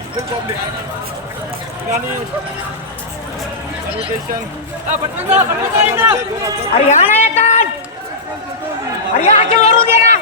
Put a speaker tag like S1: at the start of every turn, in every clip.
S1: फुल public आणि sanitation Haryana येतात हरियाणाच्या वरून या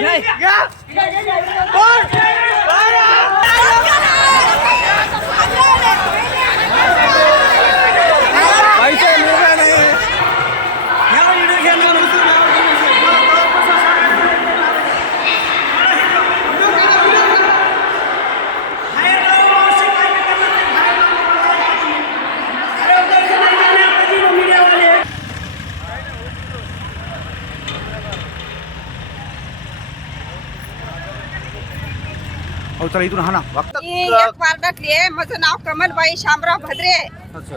S1: જય જય જય हो चला इथून हा ना.
S2: मी एक वार्डातली आहे माझं नाव कमलबाई शामराव भद्रे. आहे.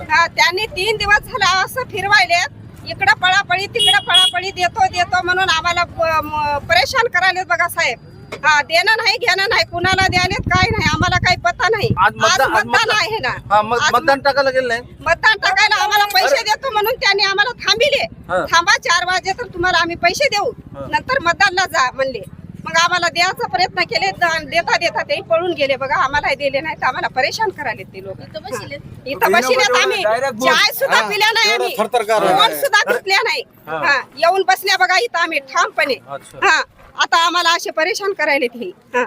S2: हा, त्यांनी तीन दिवस झाला असं फिरवायलेत इकडं पळापळी तिकडं पळापळी देतो देतो म्हणून आम्हाला प- म- परेशान करायलेत बघा साहेब. हा देणं नाही घेणं नाही कुणाला द्यालेत काय नाही आम्हाला काही पत्ता नाही. आज आज मतदान- आज मतदान मतदान- आहे ना.
S3: हा मग आज मतदान टाकायला गेलं नाही?
S2: मतदान टाकायला आम्हाला पैसे देतो म्हणून त्यांनी आम्हाला थांबिले.
S3: हा.
S2: थांबा चार वाजे तर तुम्हाला आम्ही पैसे देऊ.
S3: हा.
S2: नंतर मतदानला जा म्हणले. मग आम्हाला द्यायचा प्रयत्न केले देता देता ते पळून गेले बघा. आम्हाला दिले नाही तर आम्हाला परेशान करायला ते लोक. इथं बसलेत. आम्ही. चाय सुद्धा पिल्या नाही आम्ही. सुद्धा धुतल्या नाही.
S3: हा.
S2: येऊन बसल्या बघा इथं आम्ही ठामपणे.
S3: अच्छा.
S2: हा. आता आम्हाला असे परेशान करायला ते हा.